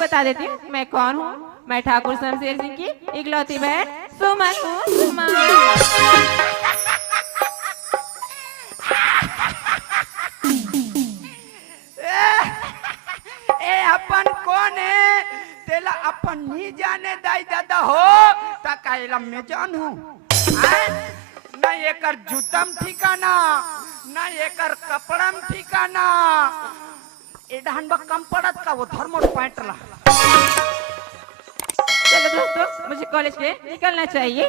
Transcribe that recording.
बता देती हूँ मैं कौन हूँ। मैं ठाकुर शमशेर सिंह की इकलौती बहन सुमन हूँ। सुमन। ए अपन कौन है तेला अपन नहीं जाने दाई दादा हो ता कायला मैं जानू ना एकर जूतम ठिकाना ना एकर कपड़म ठिकाना ए डहन बा कम पड़त का वो थर्मल पैंट ला। चलो दोस्तों मुझे कॉलेज से निकलना चाहिए।